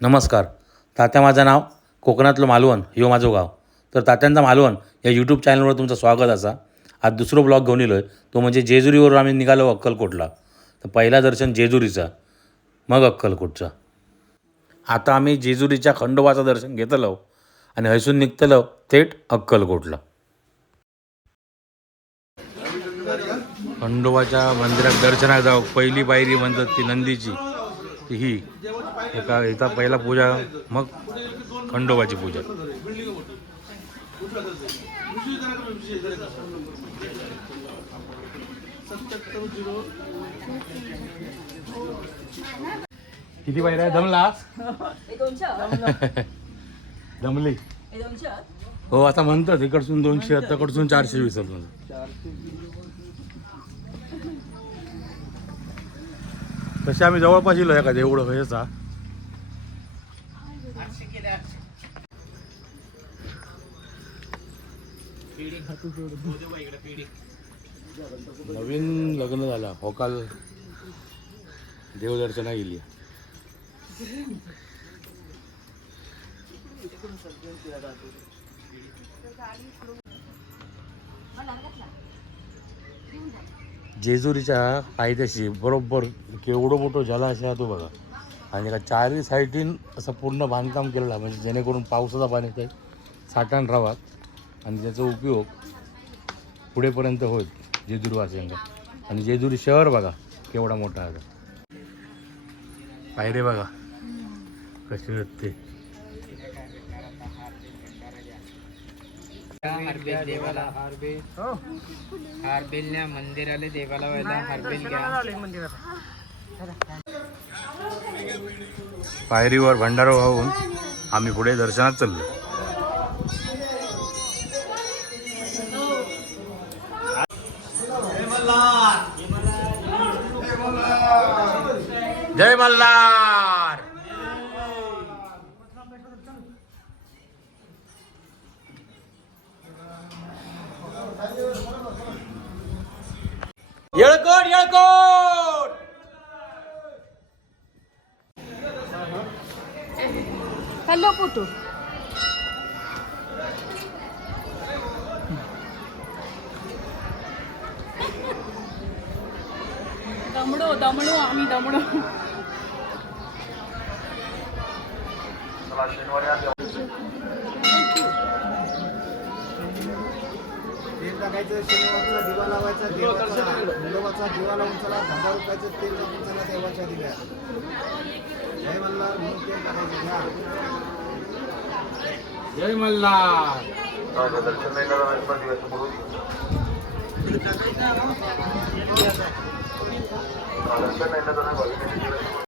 नमस्कार. तात्या माझं नाव कोकणातलं मालवण ह्यो हो माझं गाव. तर तात्यांचा मालवण या यूट्यूब चॅनलवर तुमचं स्वागत असा. आज दुसरं ब्लॉग घेऊन येलो आहे तो म्हणजे जेजुरीवर आम्ही निघालो अक्कलकोटला. तर पहिला दर्शन जेजुरीचा. मग अक्कलकोटचा. आता आम्ही जेजुरीच्या खंडोबाचं दर्शन घेतलं आणि हैसून निघतलं थेट अक्कलकोटला. खंडोबाच्या मंदिरात दर्शनात जाऊ. पहिली पायरी म्हणतात ती नंदीची. ही एका इथं पहिला पूजा मग खंडोबाची पूजा. किती पायऱ्या आहे? हे दोनशे हो आता म्हणतात इकडसून दोनशे आताकडसून चारशे वीस आहेत म्हणतात. तसे आम्ही जवळपास येलो एका एवढं ह्याचा नवीन लग्न झालं. होकाल देवदर्शना गेली. जेजुरीच्या पायथ्याशी बरोबर केवढं मोठं जलाशय आहे तो बघा. आणि का चारही साईडीन असं पूर्ण बांधकाम केलेलं आहे. म्हणजे जेणेकरून पावसाचा पाणी ते साठण राहावा आणि त्याचा उपयोग पुढेपर्यंत होईल जेजुरीवासियांना आणि जेजुरी शहर बघा केवढा मोठा आहे. पायरे बघा. कसे आहेत ते हारबेल देवाला. हारबेलच्या मंदिराला देवाला व्हायला हारबेल घ्या. पायरीवर भंडारा वाहून आम्ही पुढे दर्शनात चाललो. जय मल्हार. येळकोट येळकोट हॅलो फोटो दमडो दमडो आम्ही दमडो टाकायचं शनिवारचा दिवा लावायचा देवाचा खंडोबाचा दिवा लावून चला दहा रुपयाचं तेल टाकून चला देवाच्या दिव्या जय मल्हार म्हणून तेल टाकायचं घ्या. जय मल्हार. इकडून कुठून जय मल्हार माझा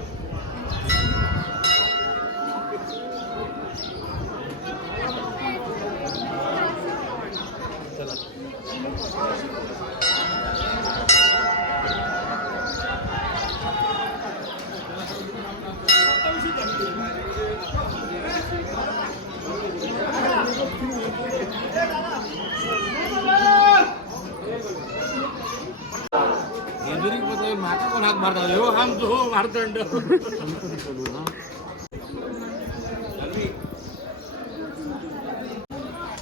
मारतात हम हो, हो, मारदंड.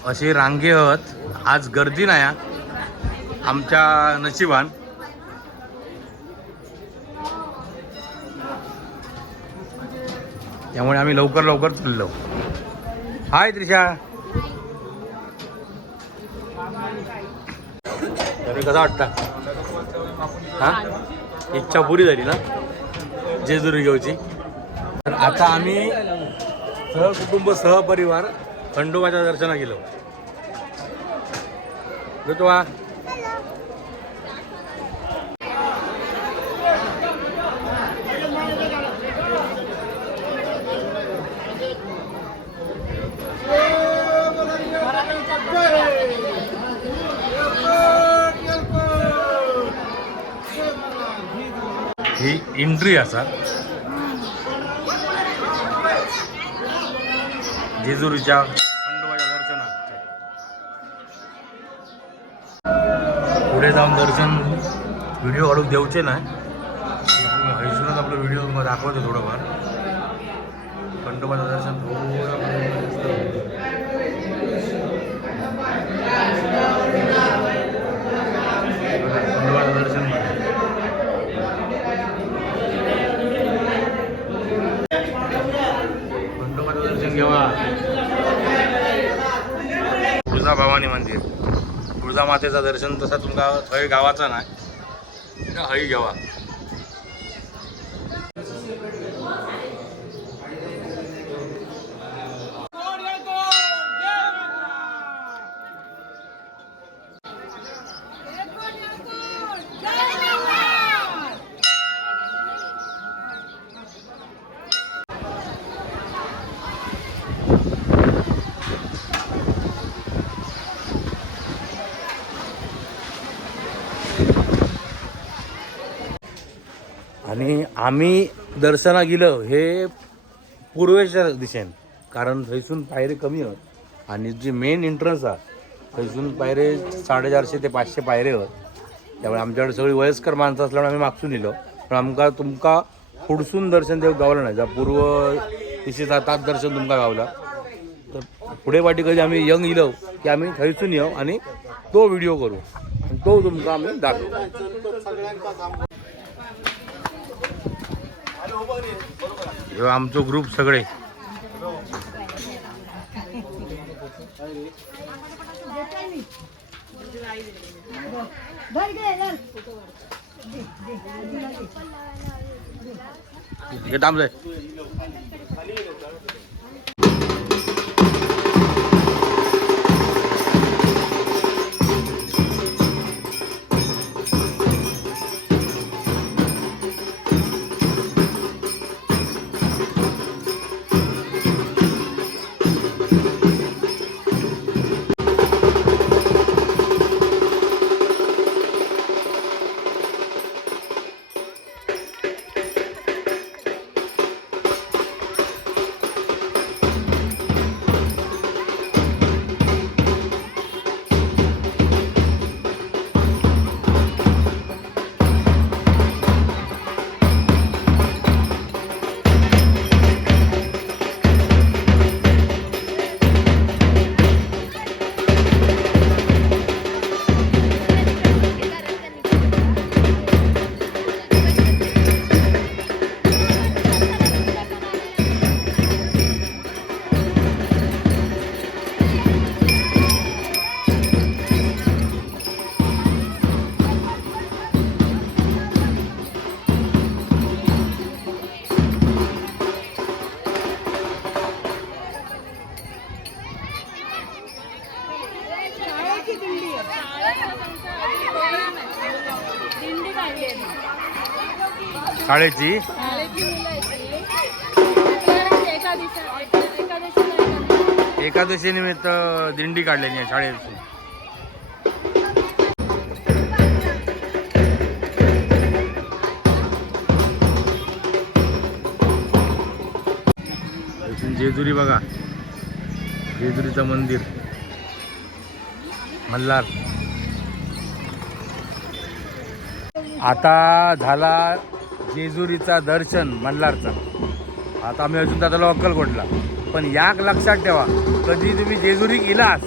अशी रांगेहत आज गर्दी नाही हा. आमच्या नशिबान. त्यामुळे आम्ही लवकर लवकर चुललो. हाय त्रिशा. तरी कसा वाटता? हा? इच्छा पुरी झाली ना? जेजुरी घेऊची. तर आता आम्ही सहकुटुंब सहपरिवार खंडोबाच्या दर्शना गेलो. वा ही एंट्री आसा जेजुरीच्या खंडोबाच्या दर्शनात. पुढे जाऊन दर्शन व्हिडिओ काढून देऊचे नाही. हैसूनच आपलं व्हिडिओ तुम्हाला दाखवतो थोडंफार. खंडोबाचं दर्शन थोडं खंडोबाचं दर्शन खंडोबाचं दर्शन घेवा भवानी मंदिर. तुळजा मातेचं दर्शन तसा तुमका थंय गावाचा नाही. हई घेवा. आम्ही दर्शना गेलो हे पूर्वेच्या दिशेन. कारण थंयसून पायरे कमी होत. आणि जी मेन एंट्रन्स आहे थंयसून पायरे साडेचारशे ते पाचशे पायरे होत. त्यामुळे आमच्याकडे सगळी वयस्कर माणसं असल्यामुळे आम्ही मागसून येलो पण आमका तुमका पुढसून दर्शन देव गावलं नाही. जा पूर्व दिशेचा तात दर्शन तुमका गावला. तर पुढे वाटी कधी आम्ही यंग येलो की आम्ही थंयसून येऊ आणि तो व्हिडिओ करू. आणि तो तुमकां आम्ही दाखवू. आमचो ग्रुप सगळे. हे शाळेची? एकादशी निमित्त दिंडी काढलेली आहे शाळेची. जेजुरी बघा. जेजुरीचं मंदिर. मल्हार. आता झाला जेजुरीचा दर्शन मल्हारचा. आता आम्ही अजून दादाला अक्कलकोटला पण याक लक्षात ठेवा कधी तुम्ही जेजुरी गेलास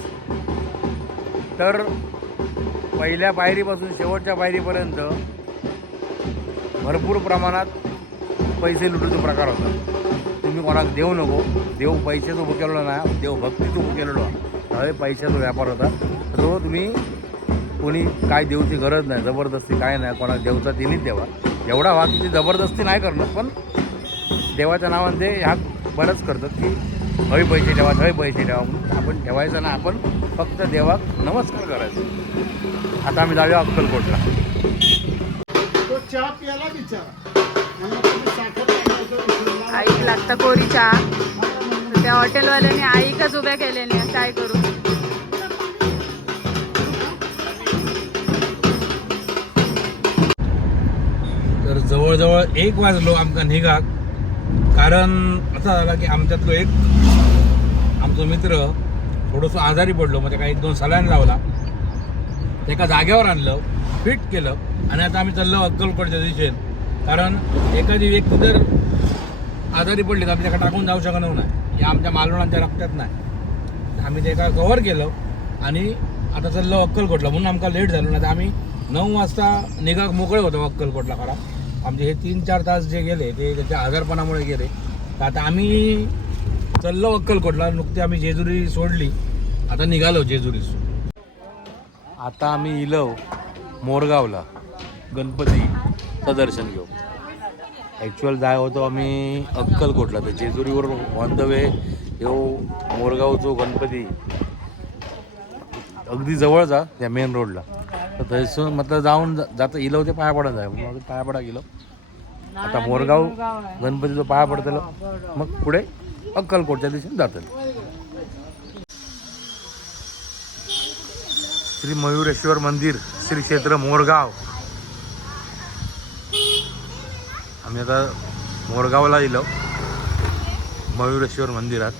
तर पहिल्या पायरीपासून शेवटच्या पायरीपर्यंत भरपूर प्रमाणात पैसे लुटूचा प्रकार होता. तुम्ही कोणाला देऊ नको. देव पैशाचं उभं केलेलं नाही देव भक्तीचं उभं केलेलं हवे पैशाचा व्यापार होता. तो तुम्ही कोणी काय देऊची गरज नाही जबरदस्ती काय नाही कोणाला देवचा तिन्हीच देवा. एवढा वाग ती जबरदस्ती नाही करणार पण देवाच्या नावाने ह्या बरंच करतात की हवी पैसे ठेवा हवे पैसे ठेवा म्हणून आपण ठेवायचं ना आपण फक्त देवाक नमस्कार करायचा. आता आम्ही जाऊया अक्कलकोटला. तो चहा प्याला बिचारा. मला तुम्ही साखर टाकायचं विसरला. आईक लागता कोरी चहा त्या हॉटेलवाल्याने आईकच उभ्या केलेल्या काय करू? जवळजवळ एक वाजलो आमकां निघाक कारण असा झाला की आमच्यातलो एक आमचो मित्र थोडंसं आजारी पडलो मग त्याका एक दोन सलाईन लावला. त्याका जाग्यावर आणलं फिट केलं आणि आता आम्ही चाललो अक्कलकोटच्या दिशेन. कारण एखादी व्यक्ती जर आजारी पडली तर आम्ही त्याला टाकून जाऊ शकणार नाही. हे आमच्या मालवणांच्या रक्तात नाही. आम्ही ते कव्हर केलं आणि आता चाललो अक्कलकोटला. म्हणून आमका लेट झालो नाही तर आम्ही नऊ वाजता निघा मोकळे होतो अक्कलकोटला खरा. आमचे हे तीन चार तास जे गेले ते त्याच्या आजारपणामुळे गेले. तर आता आम्ही चाललो अक्कलकोटला नुकती आम्ही जेजुरी सोडली. आता निघालो जेजुरी आता आम्ही इलो मोरगावला गणपतीचं दर्शन घेऊ. ॲक्च्युअल जाय होतो आम्ही अक्कलकोटला तर जेजुरीवर ऑन द वे ह्यो मोरगावचो गणपती. अगदी जवळ जा त्या मेन रोडला तर थंयसून म्हटलं जाऊन जाता इलो ते पाया पडत म्हणून आम्ही पाया पडा गेलो. आता मोरगाव गणपतीचं पाया पडतलो. मग पुढे अक्कलकोटच्या दिशेने जातलं श्री मयुरेश्वर मंदिर श्री क्षेत्र मोरगाव. आम्ही आता मोरगावला इलो मयुरेश्वर मंदिरात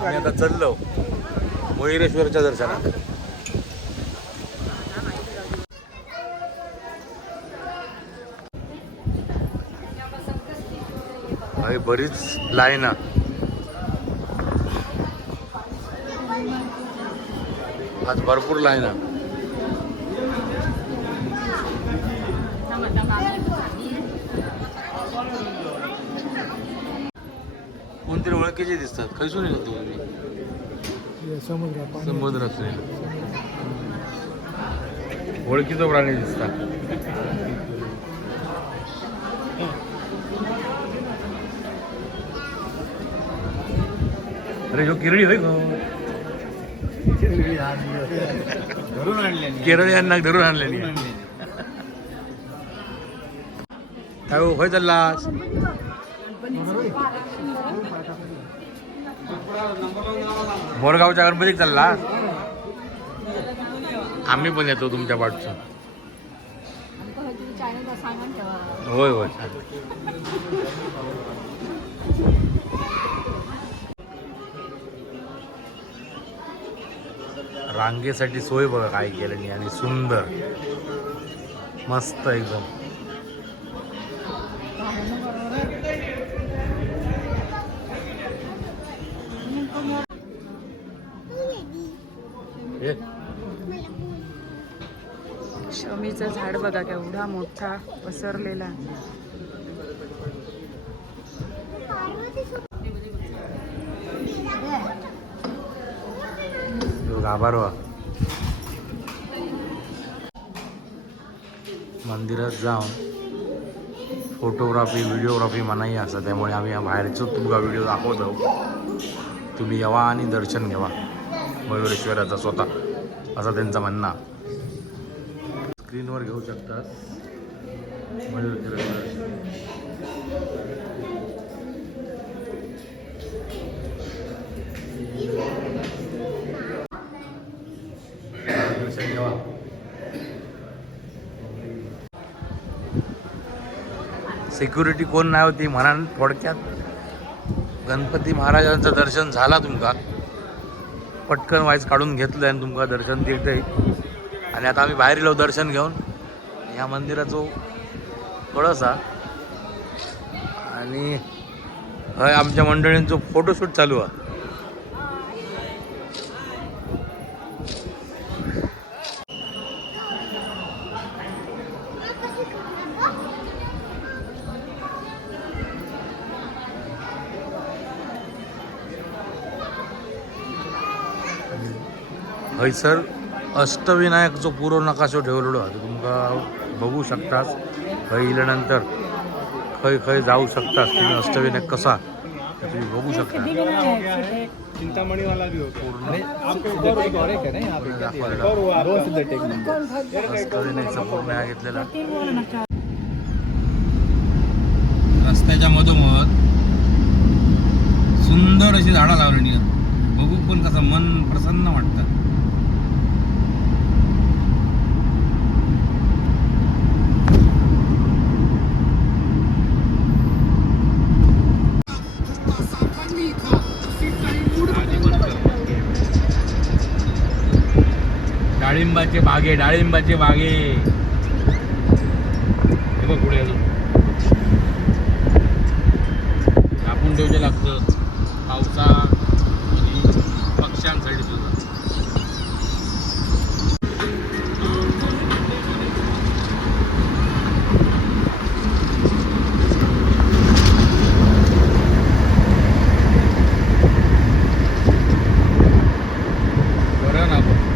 आम्ही आता चाललो मयुरेश्वरच्या दर्शनात. अरे बरीच लाईन आज भरपूर लाईन कोणतरी ओळखीचे दिसतात. खैसून येतो तुम्ही? समुद्र असेल ओळखीचं प्राणी दिसतात अरे ह्यो किरळी होय गो. धरून आणले केरळ यांना धरून आणलेली काय हो, होय चाललास मोरगावच्या गणपतीत चालला? आम्ही पण येतो तुमच्या पाठचं. होय होय. रांगेसाठी सोय बघा काय नाही आणि सुंदर. मस्त एकदम. शमीचं झाड बघा केवढा मोठा पसरलेला ह्यो हो. मंदिरात जाऊन फोटोग्राफी व्हिडिओग्राफी मनाई असं त्यामुळे आम्ही या बाहेरचो तुमका व्हिडिओ दाखवतो. तुम्ही यावा आणि दर्शन घ्यावा. मयुरेश्वराचा स्वतः. असं त्यांचं म्हणणं. स्क्रीनवर घेऊ शकतात सिक्युरिटी कोण नाही होती म्हणा थोडक्यात. गणपती महाराजांचं दर्शन झाला तुमका. पटकन वाईज काढून घेतलं आणि तुमका दर्शन देतंय. आणि आता आम्ही बाहेर येलो दर्शन घेऊन. ह्या मंदिराचो कळसा आणि हय आमच्या मंडळींचो फोटोशूट चालू आहे. हयसर अष्टविनायकचो पुरो नकाशो ठेवलेलो हा तुमका बघू शकतास. खय इल्यानंतर खय खय जाऊ शकतास. तुम्ही अष्टविनायक कसा तुम्ही बघू शकता. चिंतामणी भी पूर्ण घेतलेला. रस्त्याच्या मधोमध सुंदर अशी झाडं लावलेली आहेत. बघू पण कसं मन प्रसन्न वाटतं. डाळिंबाचे बागे डाळिंबाचे बागे. हे बघ पुढे अजून. आपण ठेवचे लागतं. पावसा आणि पक्ष्यांसाठी सुद्धा बरं ना आपण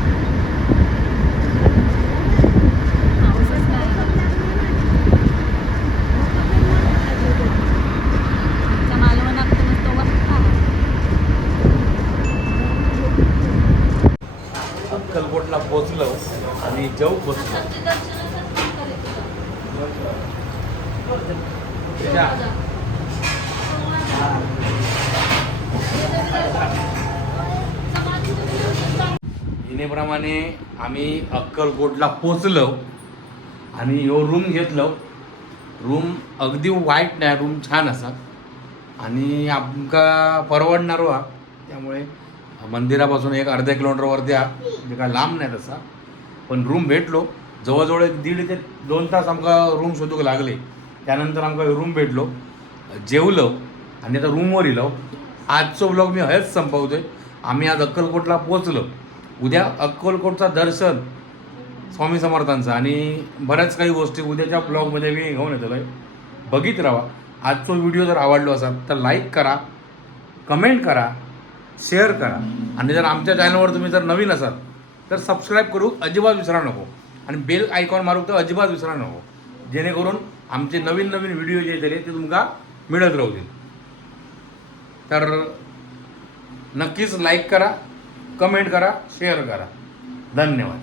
अक्कलकोटला पोचलो आणि जाऊ बसलो जा. हिनेप्रमाणे आम्ही अक्कलकोटला पोचलो आणि यो रूम घेतलो. रूम अगदी वाईट नाही रूम छान असा आणि आमका परवडणार हा त्यामुळे मंदिरापासून एक अर्ध्या किलोमीटरवर द्या. जे काय लांब नाही तसा. पण रूम भेटलो. जवळजवळ एक दीड ते दोन तास आमका रूम शोधूक लागले. त्यानंतर आमका रूम भेटलो. जेवलो आणि आता रूमवर येलो आजचो ब्लॉग मी हयच संपवतोय. आम्ही आज अक्कलकोटला पोचलो उद्या अक्कलकोटचा दर्शन स्वामी समर्थांचं आणि बऱ्याच काही गोष्टी उद्याच्या ब्लॉगमध्ये मी घेऊन येतो आहे बघित राहा. आजचा व्हिडिओ जर आवडलो असाल तर लाईक करा कमेंट करा शेअर करा. आणि जर आमच्या चॅनलवर तुम्ही जर नवीन असाल तर सबस्क्राईब करू अजिबात विसरा नको. आणि बेल आयकॉन मारू तर अजिबात विसरा नको. जेणेकरून आमचे नवीन नवीन व्हिडिओ जे येतले ते तुमका मिळत राहतील तर नक्कीच लाईक करा कमेंट करा शेअर करा. धन्यवाद.